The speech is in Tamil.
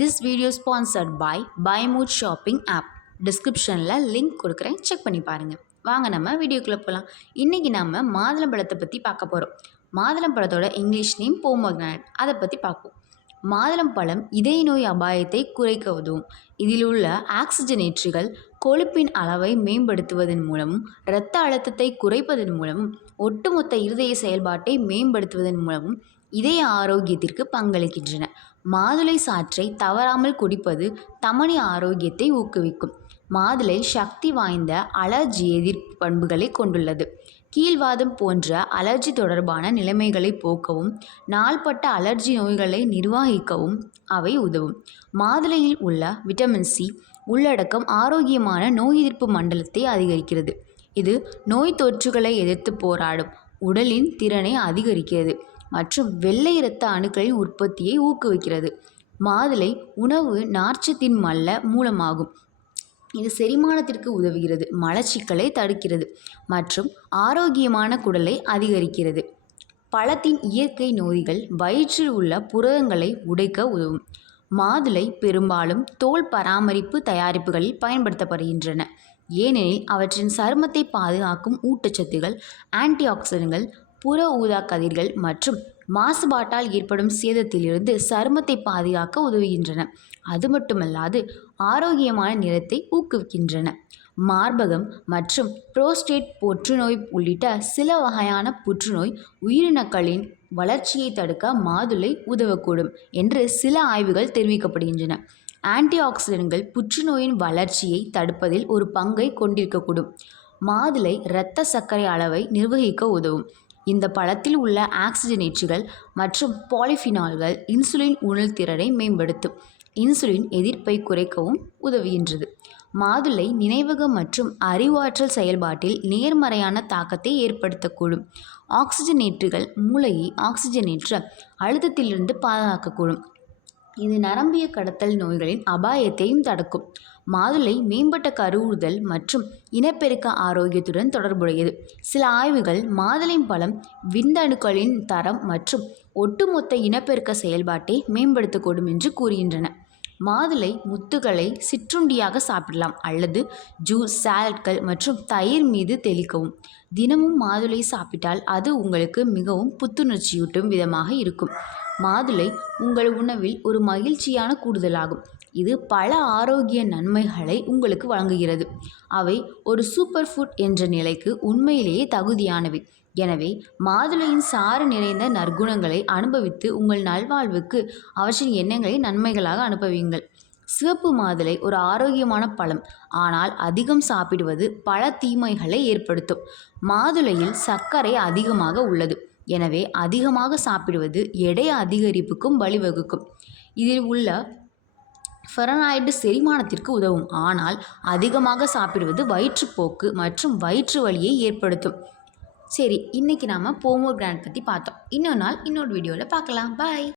This video sponsored by Buy Mood Shopping app. டிஸ்கிரிப்ஷனில் லிங்க் கொடுக்குறேன், செக் பண்ணி பாருங்கள். வாங்க நம்ம வீடியோக்குள்ளே போகலாம். இன்றைக்கி நம்ம மாதுளம்பழத்தை பற்றி பார்க்க போகிறோம். மாதுளம்பழத்தோட இங்கிலீஷ் நேம் போமோகிரானட். அதை பற்றி பார்ப்போம். மாதுளம்பழம் இதய நோய் அபாயத்தை குறைக்க உதவும். இதில் உள்ள ஆக்சிஜனேற்றிகள் கொழுப்பின் அளவை மேம்படுத்துவதன் மூலமும் இரத்த அழுத்தத்தை குறைப்பதன் மூலமும் ஒட்டுமொத்த இருதய செயல்பாட்டை மேம்படுத்துவதன் மூலமும் இதய ஆரோக்கியத்திற்கு பங்களிக்கின்றன. மாதுளை சாற்றை தவறாமல் குடிப்பது தமனி ஆரோக்கியத்தை ஊக்குவிக்கும். மாதுளை சக்தி வாய்ந்த அலர்ஜி எதிர்ப்பு பண்புகளை கொண்டுள்ளது. கீழ்வாதம் போன்ற அலர்ஜி தொடர்பான நிலைமைகளை போக்கவும் நாள்பட்ட அலர்ஜி நோய்களை நிர்வகிக்கவும் அவை உதவும். மாதுளையில் உள்ள விட்டமின் சி உள்ளடக்கம் ஆரோக்கியமான நோய் எதிர்ப்பு மண்டலத்தை அதிகரிக்கிறது. இது நோய் தொற்றுகளை எதிர்த்து போராடும் உடலின் திறனை அதிகரிக்கிறது மற்றும் வெள்ளை இரத்த அணுக்களின் உற்பத்தியை ஊக்குவிக்கிறது. மாதுளை உணவு நார்ச்சத்தின் மல்ல மூலமாகும். இது செரிமானத்திற்கு உதவுகிறது, மலச்சிக்கலை தடுக்கிறது மற்றும் ஆரோக்கியமான குடலை அதிகரிக்கிறது. பழத்தின் இயற்கை நொதிகள் வயிற்றில் உள்ள புரதங்களை உடைக்க உதவும். மாதுளை பெரும்பாலும் தோல் பராமரிப்பு தயாரிப்புகளில் பயன்படுத்தப்படுகின்றன, ஏனெனில் அவற்றின் சருமத்தை பாதுகாக்கும் ஊட்டச்சத்துகள், ஆன்டி ஆக்சிடன்ட்கள், புற ஊதா கதிர்கள் மற்றும் மாசுபாட்டால் ஏற்படும் சேதத்திலிருந்து சருமத்தை பாதுகாக்க உதவுகின்றன. அது மட்டுமல்லாது ஆரோக்கியமான நிறத்தை ஊக்குவிக்கின்றன. மார்பகம் மற்றும் புரோஸ்டேட் புற்றுநோய் உள்ளிட்ட சில வகையான புற்றுநோய் உயிரணுக்களின் வளர்ச்சியை தடுக்க மாதுளை உதவக்கூடும் என்று சில ஆய்வுகள் தெரிவிக்கப்படுகின்றன. ஆன்டி ஆக்சிடன்ட்கள் புற்றுநோயின் வளர்ச்சியை தடுப்பதில் ஒரு பங்கை கொண்டிருக்கக்கூடும். மாதுளை இரத்த சர்க்கரை அளவை நிர்வகிக்க உதவும். இந்த பழத்தில் உள்ள ஆக்சிஜனேற்றிகள் மற்றும் பாலிஃபினால்கள் இன்சுலின் உணர்திறனை மேம்படுத்தும். இன்சுலின் எதிர்ப்பை குறைக்கவும் உதவுகின்றது. மாதுளை நினைவகம் மற்றும் அறிவாற்றல் செயல்பாட்டில் நேர்மறையான தாக்கத்தை ஏற்படுத்தக்கூடும். ஆக்சிஜனேற்றிகள் மூளையை ஆக்சிஜனேற்ற அழுத்தத்திலிருந்து பாதுகாக்கக்கூடும். இது நரம்பிய கடத்தல் நோய்களின் அபாயத்தையும் தடுக்கும். மாதுளை மேம்பட்ட கருவுறுதல் மற்றும் இனப்பெருக்க ஆரோக்கியத்துடன் தொடர்புடையது. சில ஆய்வுகள் மாதுளை பழம் விந்தணுக்களின் தரம் மற்றும் ஒட்டுமொத்த இனப்பெருக்க செயல்பாட்டை மேம்படுத்தக்கூடும் என்று கூறுகின்றன. மாதுளை முத்துகளை சிற்றுண்டியாக சாப்பிடலாம் அல்லது ஜூஸ், சாலட்கள் மற்றும் தயிர் மீது தெளிக்கவும். தினமும் மாதுளை சாப்பிட்டால் அது உங்களுக்கு மிகவும் புத்துணர்ச்சியூட்டும் விதமாக இருக்கும். மாதுளை உங்கள் உணவில் ஒரு மகிழ்ச்சியான கூடுதலாகும். இது பல ஆரோக்கிய நன்மைகளை உங்களுக்கு வழங்குகிறது. அவை ஒரு சூப்பர் ஃபுட் என்ற நிலைக்கு உண்மையிலேயே தகுதியானவை. எனவே மாதுளையின் சாறு நிறைந்த நற்குணங்களை அனுபவித்து உங்கள் நல்வாழ்வுக்கு அவற்றின் எண்ணங்களை நன்மைகளாக அனுபவியுங்கள். சிவப்பு மாதுளை ஒரு ஆரோக்கியமான பழம், ஆனால் அதிகம் சாப்பிடுவது பல தீமைகளை ஏற்படுத்தும். மாதுளையில் சர்க்கரை அதிகமாக உள்ளது, எனவே அதிகமாக சாப்பிடுவது எடை அதிகரிப்புக்கும் வழிவகுக்கும். இதில் உள்ள ஃபெரனாய்டு செரிமானத்திற்கு உதவும், ஆனால் அதிகமாக சாப்பிடுவது வயிற்றுப்போக்கு மற்றும் வயிற்று வலியை ஏற்படுத்தும். சரி, இன்றைக்கி நாம் போமோகிரானட் பற்றி பார்த்தோம். இன்னொரு நாள் இன்னொரு வீடியோவில் பார்க்கலாம். பாய்.